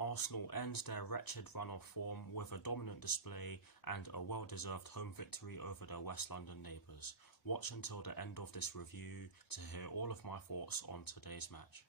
Arsenal ends their wretched run of form with a dominant display and a well-deserved home victory over their West London neighbours. Watch until the end of this review to hear all of my thoughts on today's match.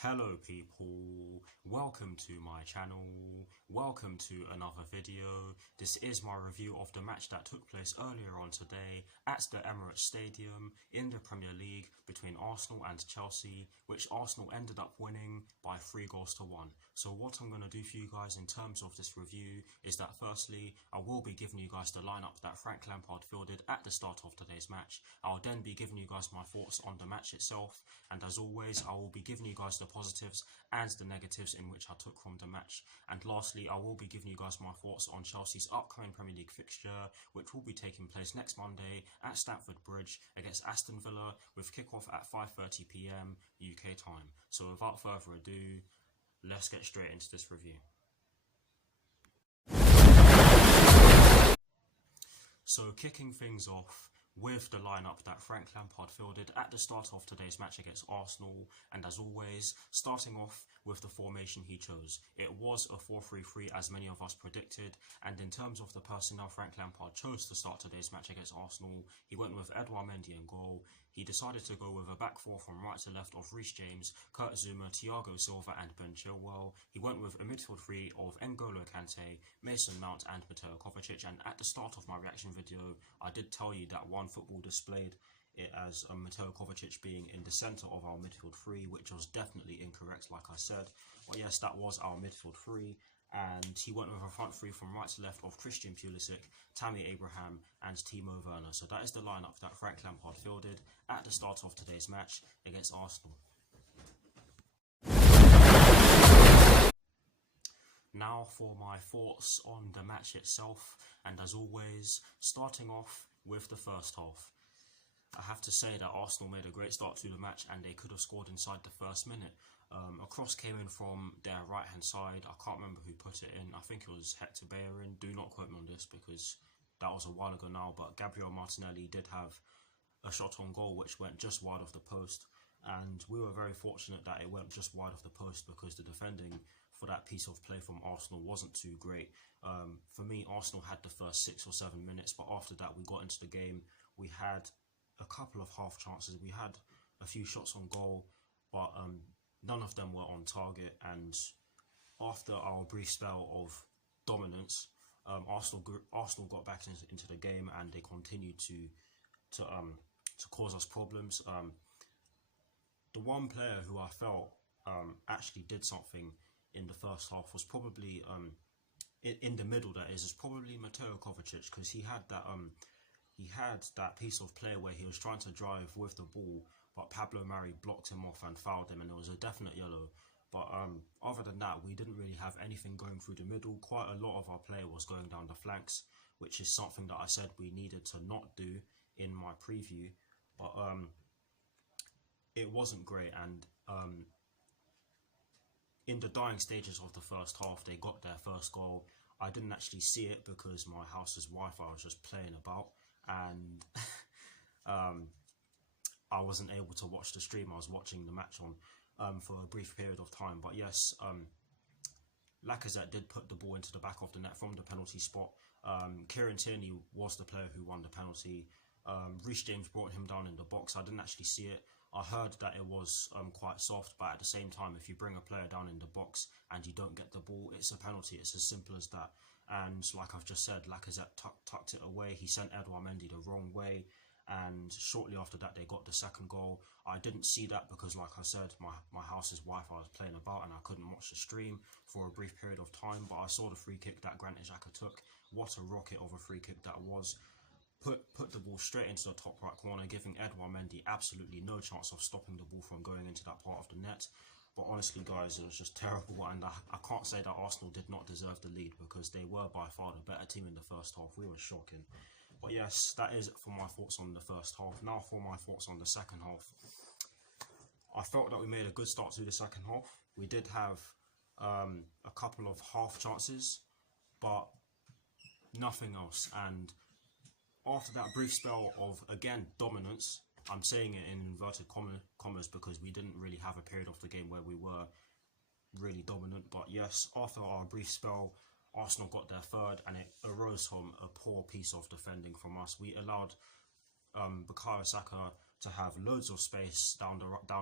Hello people, welcome to my channel, welcome to another video. This is my review of the match that took place earlier on today at the Emirates Stadium in the Premier League between Arsenal and Chelsea, which Arsenal ended up winning by 3-1. So what I'm going to do for you guys in terms of this review is that firstly, I will be giving you guys the lineup that Frank Lampard fielded at the start of today's match. I'll then be giving you guys my thoughts on the match itself, and as always, I will be giving you guys the positives and the negatives in which I took from the match. And lastly, I will be giving you guys my thoughts on Chelsea's upcoming Premier League fixture, which will be taking place next Monday at Stamford Bridge against Aston Villa with kickoff at 5:30 PM UK time. So without further ado, let's get straight into this review. So kicking things off with the lineup that Frank Lampard fielded at the start of today's match against Arsenal, and as always, starting off with the formation he chose. It was a 4-3-3 as many of us predicted, and in terms of the personnel Frank Lampard chose to start today's match against Arsenal, he went with Edouard Mendy in goal. He decided to go with a back four from right to left of Reece James, Kurt Zouma, Thiago Silva and Ben Chilwell. He went with a midfield three of N'Golo Kante, Mason Mount and Mateo Kovacic, and at the start of my reaction video, I did tell you that One Football displayed it as Mateo Kovacic being in the centre of our midfield three, which was definitely incorrect like I said. But yes, that was our midfield three. And he went with a front three from right to left of Christian Pulisic, Tammy Abraham and Timo Werner. So that is the lineup that Frank Lampard fielded at the start of today's match against Arsenal. Now for my thoughts on the match itself, and as always, starting off with the first half. I have to say that Arsenal made a great start to the match and they could have scored inside the first minute. A cross came in from their right hand side. I can't remember who put it in. I think it was Hector Bellerin. Do not quote me on this because that was a while ago now, but Gabriel Martinelli did have a shot on goal which went just wide of the post, and we were very fortunate that it went just wide of the post because the defending for that piece of play from Arsenal wasn't too great. For me, Arsenal had the first 6 or 7 minutes, but after that we got into the game. We had a couple of half chances. We had a few shots on goal, but none of them were on target. And after our brief spell of dominance, Arsenal got back into the game and they continued to cause us problems. The one player who I felt actually did something in the first half was probably in the middle. That is probably Mateo Kovacic, because he had that piece of play where he was trying to drive with the ball, but Pablo Mari blocked him off and fouled him, and it was a definite yellow. But other than that, we didn't really have anything going through the middle. Quite a lot of our play was going down the flanks, which is something that I said we needed to not do in my preview. But it wasn't great, and in the dying stages of the first half, they got their first goal. I didn't actually see it because my house's Wi-Fi was just playing about, and I wasn't able to watch the stream. I was watching the match on for a brief period of time. But yes, Lacazette did put the ball into the back of the net from the penalty spot. Kieran Tierney was the player who won the penalty. Reece James brought him down in the box. I didn't actually see it. I heard that it was quite soft, but at the same time, if you bring a player down in the box and you don't get the ball, it's a penalty. It's as simple as that. And like I've just said, Lacazette tucked it away. He sent Edouard Mendy the wrong way, and shortly after that, they got the second goal. I didn't see that because, like I said, my house's Wi-Fi was playing about and I couldn't watch the stream for a brief period of time, but I saw the free kick that Granit Xhaka took. What a rocket of a free kick that was. Put the ball straight into the top right corner, giving Edouard Mendy absolutely no chance of stopping the ball from going into that part of the net. But honestly, guys, it was just terrible, and I can't say that Arsenal did not deserve the lead because they were by far the better team in the first half. We were shocking. But yes, that is it for my thoughts on the first half. Now for my thoughts on the second half. I felt that we made a good start to the second half. We did have a couple of half chances, but nothing else. And after that brief spell of, again, dominance, I'm saying it in inverted commas because we didn't really have a period of the game where we were really dominant. But yes, after our brief spell, Arsenal got their third, and it arose from a poor piece of defending from us. We allowed Bukayo Saka to have loads of space down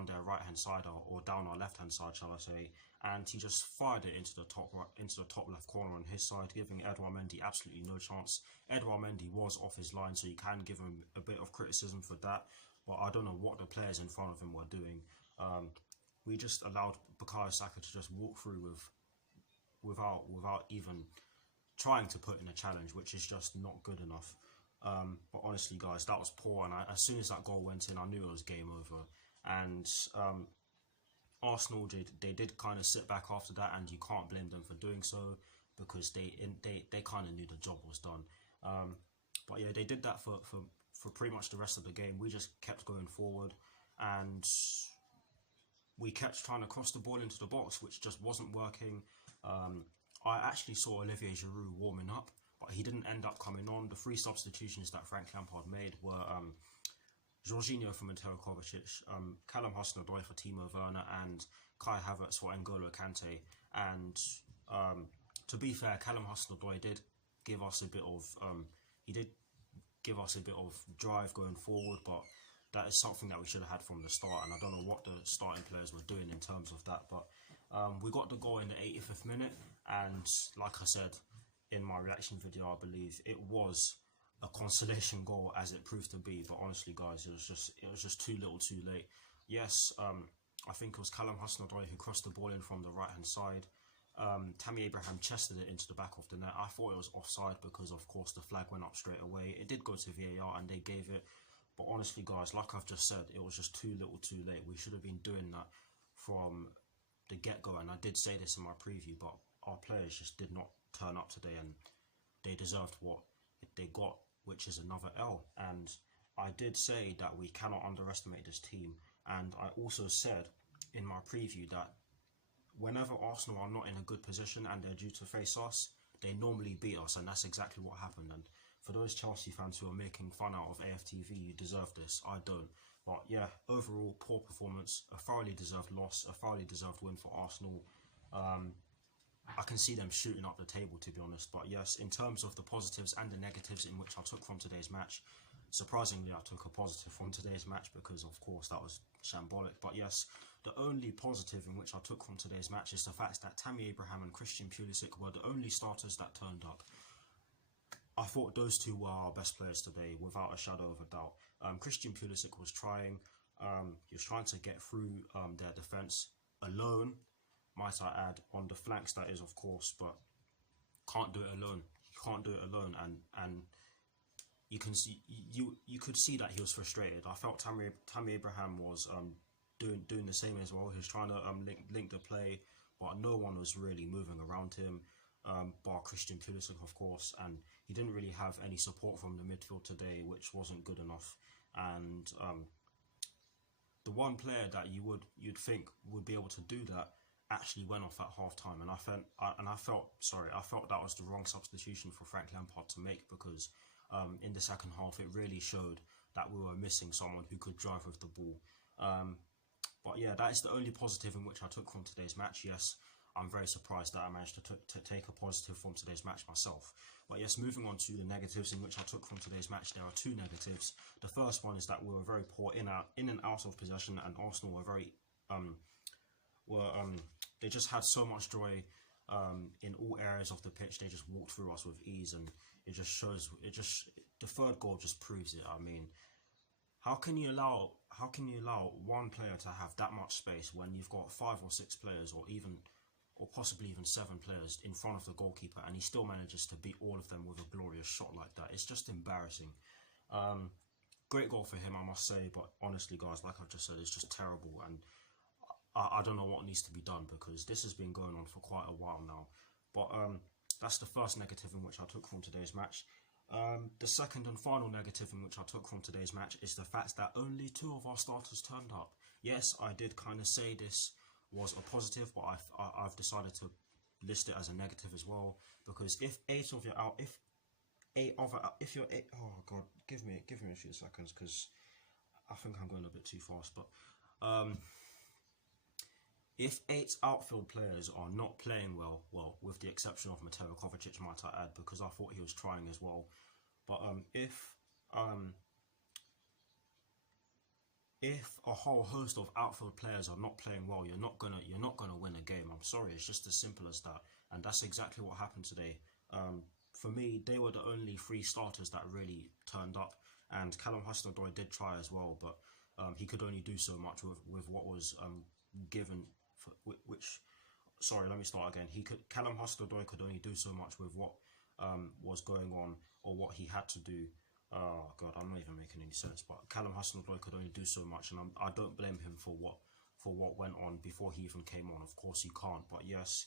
their right hand side or down our left hand side, shall I say, and he just fired it into the top left corner on his side, giving Edouard Mendy absolutely no chance. Edouard Mendy was off his line, so you can give him a bit of criticism for that, but I don't know what the players in front of him were doing. We just allowed Bukayo Saka to just walk through without even trying to put in a challenge, which is just not good enough. But honestly, guys, that was poor, and as soon as that goal went in, I knew it was game over. And Arsenal did kind of sit back after that, and you can't blame them for doing so because they kind of knew the job was done. But yeah, they did that for pretty much the rest of the game. We just kept going forward, and we kept trying to cross the ball into the box, which just wasn't working. I actually saw Olivier Giroud warming up, but he didn't end up coming on. The 3 substitutions that Frank Lampard made were Jorginho for Mateo Kovacic, Callum Hudson-Odoi for Timo Werner, and Kai Havertz for N'Golo Kante. And to be fair, Callum Hudson-Odoi did give us a bit of drive going forward, but that is something that we should have had from the start, and I don't know what the starting players were doing in terms of that. But we got the goal in the 85th minute, and like I said in my reaction video, I believe it was a consolation goal, as it proved to be. But honestly, guys, it was just too little too late. Yes, I think it was Callum Hudson-Odoi who crossed the ball in from the right hand side. Tammy Abraham chested it into the back of the net. I thought it was offside because, of course, the flag went up straight away. It did go to VAR and they gave it. But honestly, guys, like I've just said, it was just too little too late. We should have been doing that from the get-go. And I did say this in my preview, but our players just did not turn up today, and they deserved what they got, which is another L. And I did say that we cannot underestimate this team. And I also said in my preview that whenever Arsenal are not in a good position and they're due to face us, they normally beat us, and that's exactly what happened. And for those Chelsea fans who are making fun out of AFTV, you deserve this. I don't. But yeah, overall, poor performance, a thoroughly deserved loss, a thoroughly deserved win for Arsenal. I can see them shooting up the table, to be honest. But yes, in terms of the positives and the negatives in which I took from today's match, surprisingly, I took a positive from today's match because, of course, that was shambolic. But yes, the only positive in which I took from today's match is the fact that Tammy Abraham and Christian Pulisic were the only starters that turned up. I thought those two were our best players today, without a shadow of a doubt. Christian Pulisic was trying. He was trying to get through their defence alone, might I add, on the flanks, that is, of course, but can't do it alone. He can't do it alone, and you can see you could see that he was frustrated. I felt Tammy Abraham was doing the same as well. He was trying to link the play, but no one was really moving around him, bar Christian Pulisic, of course, and he didn't really have any support from the midfield today, which wasn't good enough. And the one player that you'd think would be able to do that actually went off at half time, and I felt that was the wrong substitution for Frank Lampard to make, because in the second half it really showed that we were missing someone who could drive with the ball. But yeah, that is the only positive in which I took from today's match. Yes, I'm very surprised that I managed to take a positive from today's match myself. But yes, moving on to the negatives in which I took from today's match, there are 2 negatives. The first one is that we were very poor in and out of possession, and Arsenal were very they just had so much joy in all areas of the pitch. They just walked through us with ease, and it just shows. The third goal just proves it. I mean, how can you allow one player to have that much space when you've got 5 or 6 players, or possibly even 7 players in front of the goalkeeper, and he still manages to beat all of them with a glorious shot like that? It's just embarrassing. Great goal for him, I must say, but honestly, guys, like I've just said, it's just terrible. And I don't know what needs to be done, because this has been going on for quite a while now. But that's the first negative in which I took from today's match. The second and final negative in which I took from today's match is the fact that only 2 of our starters turned up. Yes, I did kind of say this was a positive, but I've decided to list it as a negative as well, because if 8 of your out, if you're 8, oh god, give me a few seconds, because I think I'm going a bit too fast. But if 8 outfield players are not playing well, with the exception of Mateo Kovacic, might I add, because I thought he was trying as well. But if a whole host of outfield players are not playing well, you're not gonna win a game. I'm sorry, it's just as simple as that. And that's exactly what happened today. For me, they were the only 3 starters that really turned up, and Callum Hudson-Odoi did try as well, but he could only do so much with what was given. Sorry, let me start again. Callum Hudson-Odoi could only do so much with what was going on, or what he had to do. Oh god, I'm not even making any sense. But Callum Hudson-Odoi could only do so much, and I don't blame him for what went on before he even came on. Of course, you can't. But yes,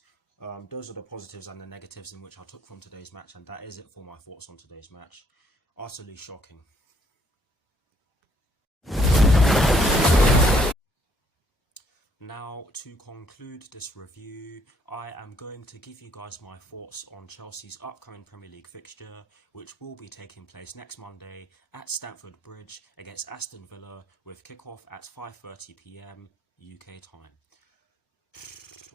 those are the positives and the negatives in which I took from today's match, and that is it for my thoughts on today's match. Utterly shocking. Now, to conclude this review, I am going to give you guys my thoughts on Chelsea's upcoming Premier League fixture, which will be taking place next Monday at Stamford Bridge against Aston Villa, with kickoff at 5:30 PM UK time.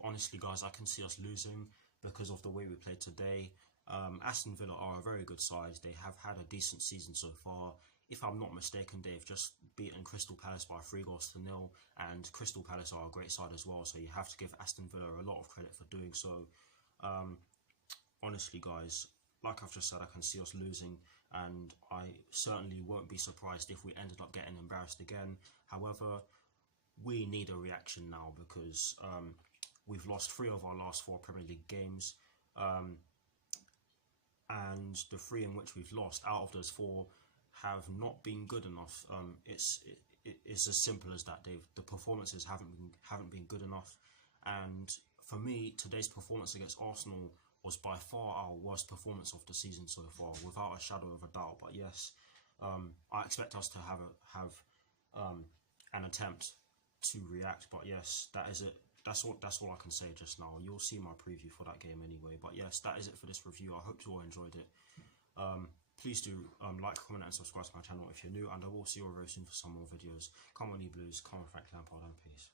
Honestly, guys, I can see us losing because of the way we played today. Aston Villa are a very good side. They have had a decent season so far. If I'm not mistaken, they've just beaten Crystal Palace by 3-0, and Crystal Palace are a great side as well, so you have to give Aston Villa a lot of credit for doing so. Honestly, guys, like I've just said, I can see us losing, and I certainly won't be surprised if we ended up getting embarrassed again. However, we need a reaction now, because we've lost 3 of our last 4 Premier League games, and the 3 in which we've lost out of those 4 have not been good enough. It's as simple as that. The performances haven't been good enough, and for me, today's performance against Arsenal was by far our worst performance of the season so far, without a shadow of a doubt. But yes, I expect us to have an attempt to react. But yes, that is it. That's all I can say just now. You'll see my preview for that game anyway. But yes, that is it for this review. I hope you all enjoyed it. Please do like, comment and subscribe to my channel if you're new, and I will see you all very soon for some more videos. Come on, you Blues, come on, Frank Lampard, and peace.